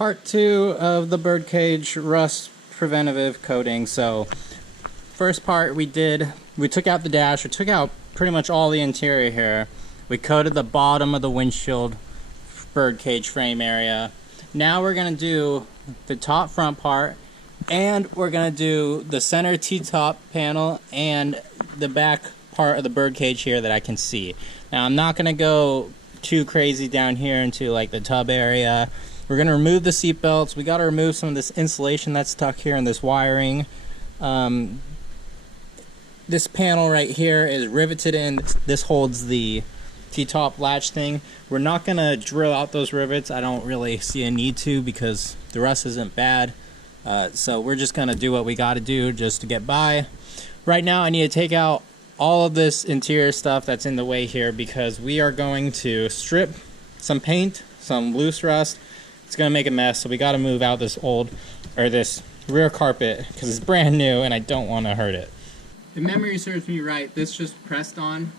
Part 2 of the Birdcage rust preventative coating. So first part we took out the dash, we took out pretty much all the interior here. We coated the bottom of the windshield Birdcage frame area. Now we're going to do the top front part, and we're going to do the center T-top panel and the back part of the Birdcage here that I can see. Now I'm not going to go too crazy down here into like the tub area. We're going to remove the seat belts. We got to remove some of this insulation that's stuck here in this wiring. This panel right here is riveted in. This holds the T-top latch thing. We're not going to drill out those rivets. I don't really see a need to because the rust isn't bad. So we're just going to do what we got to do just to get by. Right now I need to take out all of this interior stuff that's in the way here because we are going to strip some paint, some loose rust. It's going to make a mess, so we got to move out this this rear carpet because it's brand new and I don't want to hurt it. If memory serves me right, this just pressed on,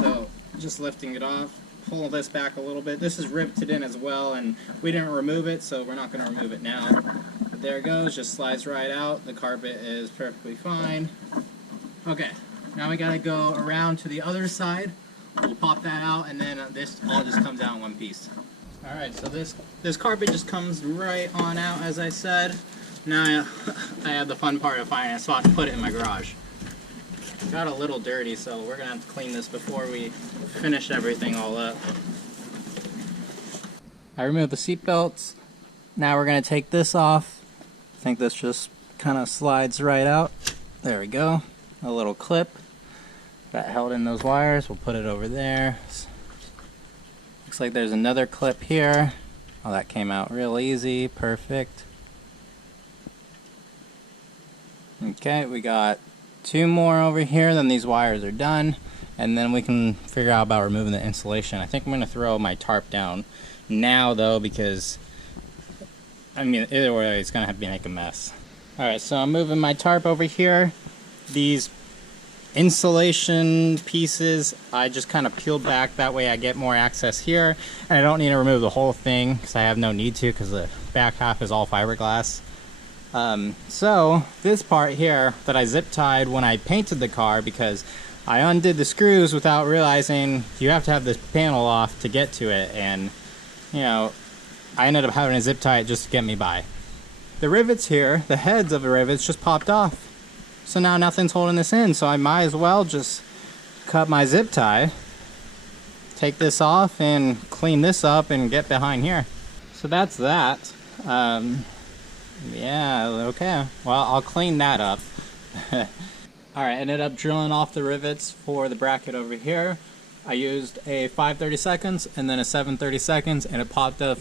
so just lifting it off, pull this back a little bit. This is riveted in as well, and we didn't remove it, so we're not going to remove it now. But there it goes, just slides right out. The carpet is perfectly fine. Okay, now we got to go around to the other side. We'll pop that out, and then this all just comes out in one piece. Alright, so this carpet just comes right on out, as I said. Now I have the fun part of finding a spot to put it in my garage. Got a little dirty, so we're going to have to clean this before we finish everything all up. I removed the seat belts. Now we're going to take this off. I think this just kind of slides right out. There we go. A little clip that held in those wires. We'll put it over there. Looks like there's another clip here. Oh, that came out real easy. Perfect. Okay, we got 2 more over here, then these wires are done, and then we can figure out about removing the insulation. I think I'm going to throw my tarp down now though, because I mean either way it's going to have to make a mess. Alright, so I'm moving my tarp over here. These insulation pieces I just kind of peeled back, that way I get more access here, and I don't need to remove the whole thing because I have no need to because the back half is all fiberglass. So this part here that I zip tied when I painted the car, because I undid the screws without realizing you have to have this panel off to get to it, and you know, I ended up having to zip tie it just to get me by. The rivets here, the heads of the rivets just popped off, so now nothing's holding this in, so I might as well just cut my zip tie, take this off and clean this up and get behind here. So that's that. Yeah, okay. Well, I'll clean that up. Alright, I ended up drilling off the rivets for the bracket over here. I used a 5/32 and then a 7/32, and it popped up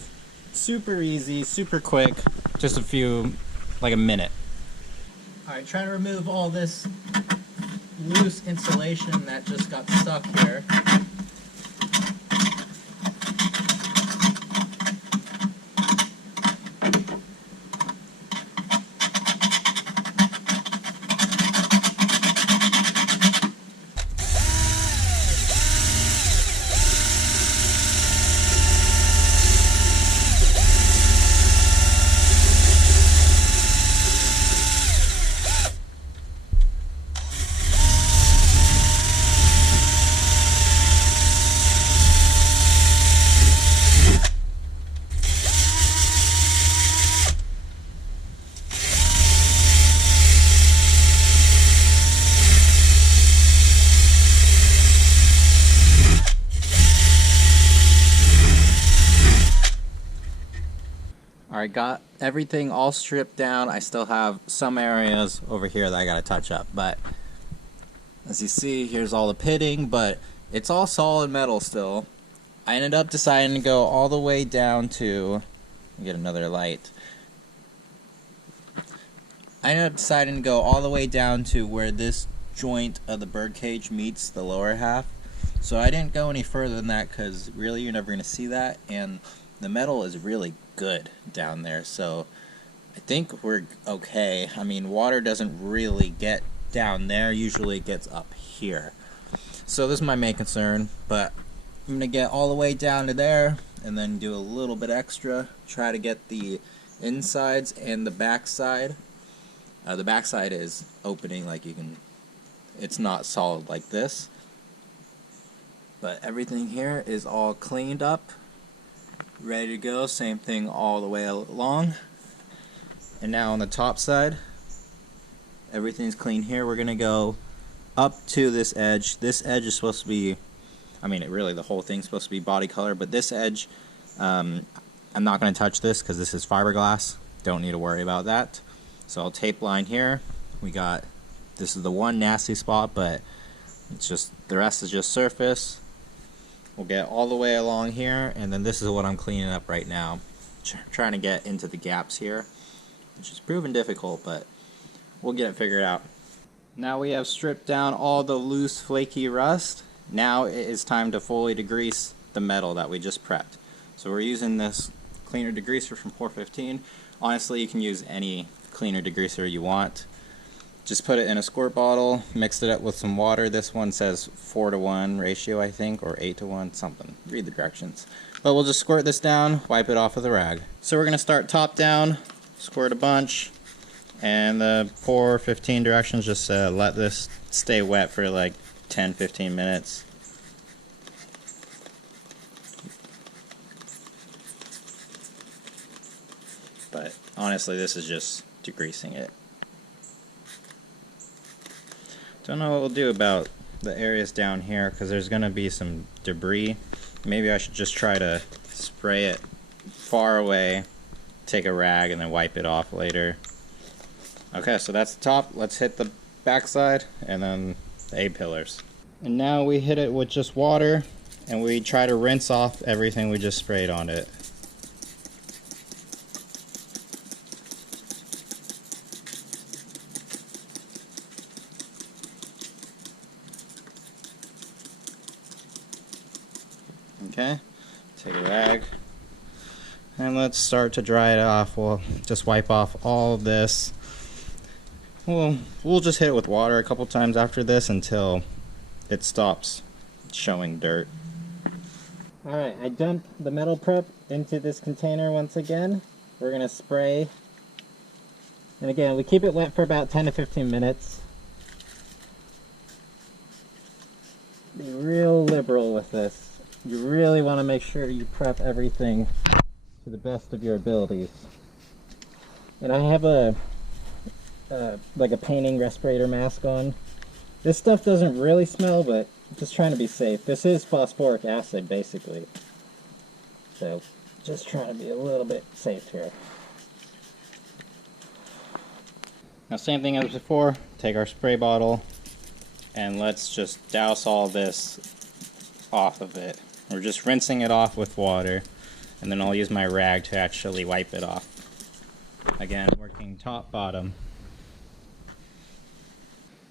super easy, super quick, just a few, like a minute. Alright, trying to remove all this loose insulation that just got stuck here. Alright, got everything all stripped down. I still have some areas over here that I gotta touch up, but as you see, here's all the pitting, but it's all solid metal still. I ended up deciding to go all the way down to, get another light. I ended up deciding to go all the way down to where this joint of the Birdcage meets the lower half. So I didn't go any further than that because really you're never going to see that, and the metal is really good down there, so I think we're okay. I mean, water doesn't really get down there, usually it gets up here. So this is my main concern, but I'm going to get all the way down to there, and then do a little bit extra. Try to get the insides and the back side. The back side is opening, like you can, it's not solid like this. But everything here is all cleaned up, ready to go. Same thing all the way along. And now on the top side, everything's clean here. We're gonna go up to this edge. This edge is supposed to be, I mean, really the whole thing's supposed to be body color, but this edge, I'm not gonna touch this because this is fiberglass. Don't need to worry about that. So I'll tape line here. We got, this is the one nasty spot, but it's just, the rest is just surface. We'll get all the way along here, and then this is what I'm cleaning up right now. Trying to get into the gaps here, which is proven difficult, but we'll get it figured out. Now we have stripped down all the loose, flaky rust. Now it is time to fully degrease the metal that we just prepped. So we're using this cleaner degreaser from POR15. Honestly, you can use any cleaner degreaser you want. Just put it in a squirt bottle, mixed it up with some water. This one says 4:1 ratio, I think, or 8:1, something. Read the directions. But we'll just squirt this down, wipe it off with a rag. So we're gonna start top down, squirt a bunch, and the POR15 directions, just let this stay wet for like 10-15 minutes. But honestly, this is just degreasing it. Don't know what we'll do about the areas down here because there's going to be some debris. Maybe I should just try to spray it far away, take a rag, and then wipe it off later. Okay, so that's the top. Let's hit the backside and then the A-pillars. And now we hit it with just water and we try to rinse off everything we just sprayed on it. Okay, take a rag and let's start to dry it off. We'll just wipe off all of this. We'll just hit it with water a couple times after this until it stops showing dirt. Alright, I dumped the metal prep into this container once again. We're going to spray. And again, we keep it wet for about 10 to 15 minutes. Be real liberal with this. You really want to make sure you prep everything to the best of your abilities. And I have like a painting respirator mask on. This stuff doesn't really smell, but just trying to be safe. This is phosphoric acid, basically. So, just trying to be a little bit safe here. Now, same thing as before. Take our spray bottle, and let's just douse all this off of it. We're just rinsing it off with water, and then I'll use my rag to actually wipe it off. Again, working top, bottom.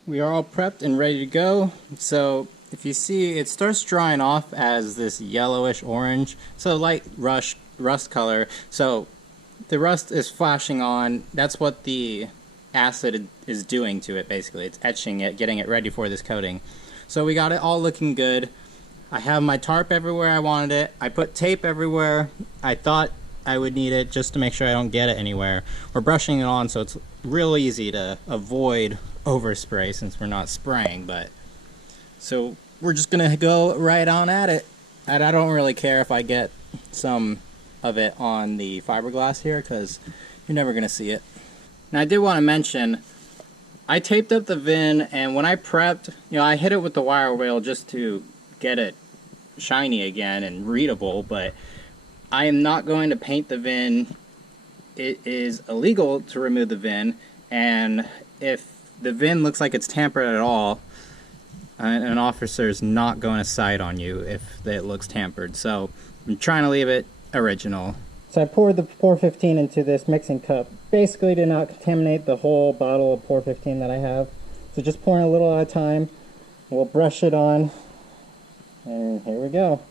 We are all prepped and ready to go. So if you see, it starts drying off as this yellowish orange, so light rust color. So the rust is flashing on. That's what the acid is doing to it, basically. It's etching it, getting it ready for this coating. So we got it all looking good. I have my tarp everywhere I wanted it. I put tape everywhere. I thought I would need it just to make sure I don't get it anywhere. We're brushing it on, so it's real easy to avoid overspray since we're not spraying. But so we're just gonna go right on at it. And I don't really care if I get some of it on the fiberglass here because you're never gonna see it. Now I did want to mention, I taped up the VIN, and when I prepped, I hit it with the wire wheel just to get it shiny again and readable, but I am not going to paint the VIN. It is illegal to remove the VIN, and if the VIN looks like it's tampered at all, an officer is not going to cite on you if it looks tampered. So I'm trying to leave it original. So I poured the POR15 into this mixing cup, basically to not contaminate the whole bottle of POR15 that I have. So just pouring a little at a time. We'll brush it on. And here we go.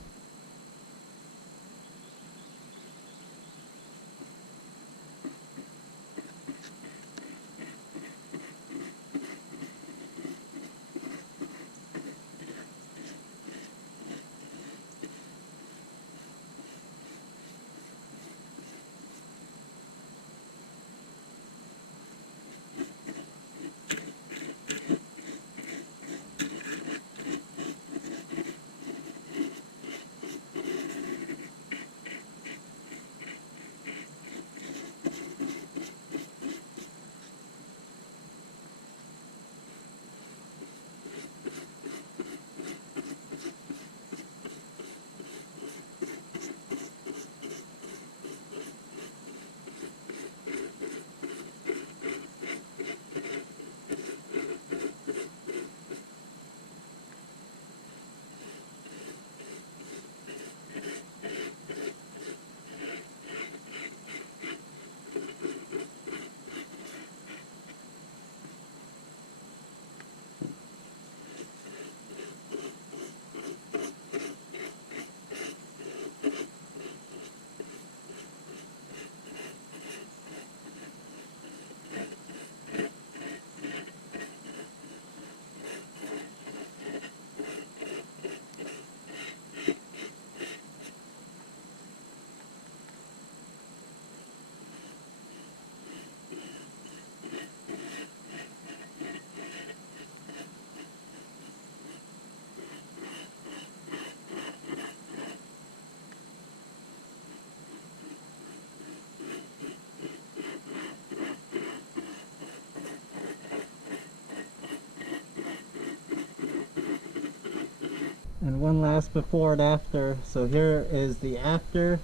And one last before and after. So here is the after.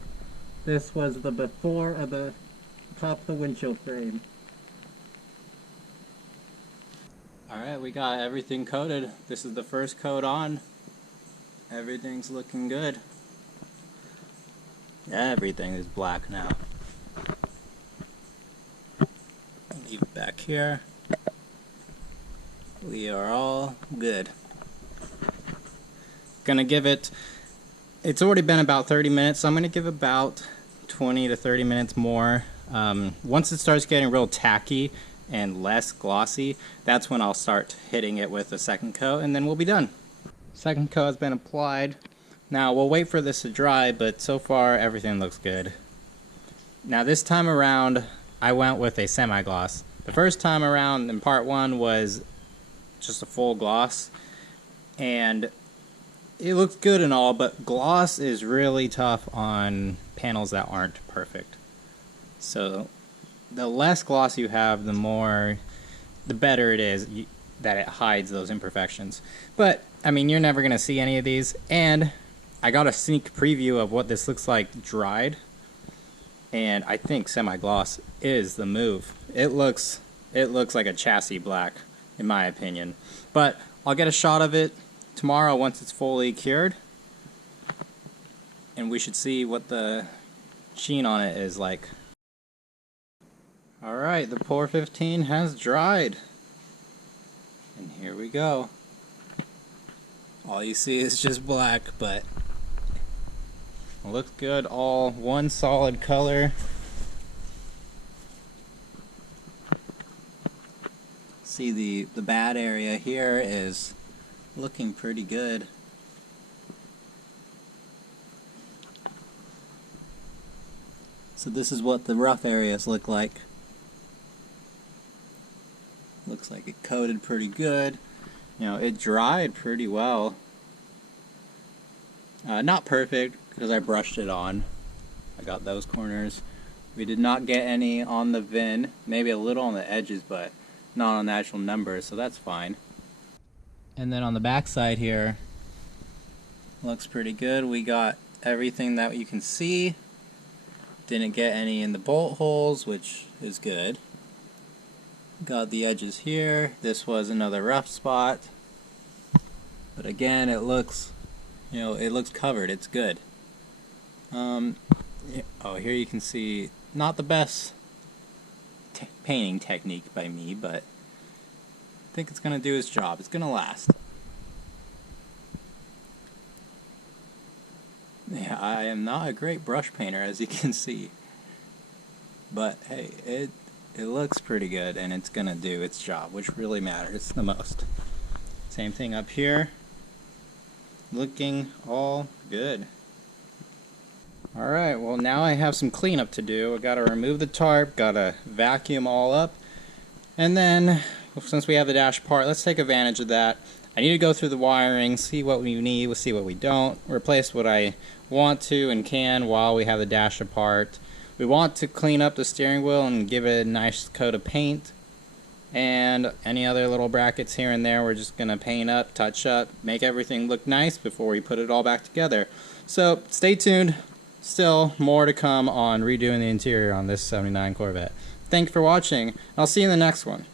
This was the before of the top of the windshield frame. Alright, we got everything coated. This is the first coat on. Everything's looking good. Everything is black now. Leave it back here. We are all good. Gonna give it, it's already been about 30 minutes, so I'm gonna give about 20 to 30 minutes more. Once it starts getting real tacky and less glossy, that's when I'll start hitting it with a second coat, and then we'll be done. Second coat has been applied. Now we'll wait for this to dry, but so far everything looks good. Now this time around I went with a semi-gloss. The first time around in part 1 was just a full gloss, and it looks good and all, but gloss is really tough on panels that aren't perfect. So the less gloss you have, the better it is that it hides those imperfections. But I mean, you're never gonna see any of these, and I got a sneak preview of what this looks like dried, and I think semi-gloss is the move. It looks like a chassis black, in my opinion. But I'll get a shot of it tomorrow once it's fully cured, and we should see what the sheen on it is like. Alright, the POR15 has dried. And here we go. All you see is just black, but it looks good. All one solid color. See the bad area here is looking pretty good. So this is what the rough areas look like. Looks like it coated pretty good. You know, it dried pretty well. Not perfect, because I brushed it on. I got those corners. We did not get any on the VIN. Maybe a little on the edges, but not on the actual numbers, so that's fine. And then on the back side here, looks pretty good. We got everything that you can see. Didn't get any in the bolt holes, which is good. Got the edges here. This was another rough spot, but again, it looks, you know, it looks covered. It's good. Oh, here you can see not the best painting technique by me, but I think it's gonna do its job. It's gonna last. Yeah, I am not a great brush painter, as you can see, but hey, it looks pretty good, and it's gonna do its job, which really matters the most. Same thing up here, looking all good. Alright, well now I have some cleanup to do. I gotta remove the tarp, gotta vacuum all up, and then since we have the dash apart, let's take advantage of that. I need to go through the wiring, see what we need, we'll see what we don't, replace what I want to and can while we have the dash apart. We want to clean up the steering wheel and give it a nice coat of paint, and any other little brackets here and there we're just going to paint up, touch up, make everything look nice before we put it all back together. So stay tuned, still more to come on redoing the interior on this '79 Corvette. Thanks for watching, I'll see you in the next one.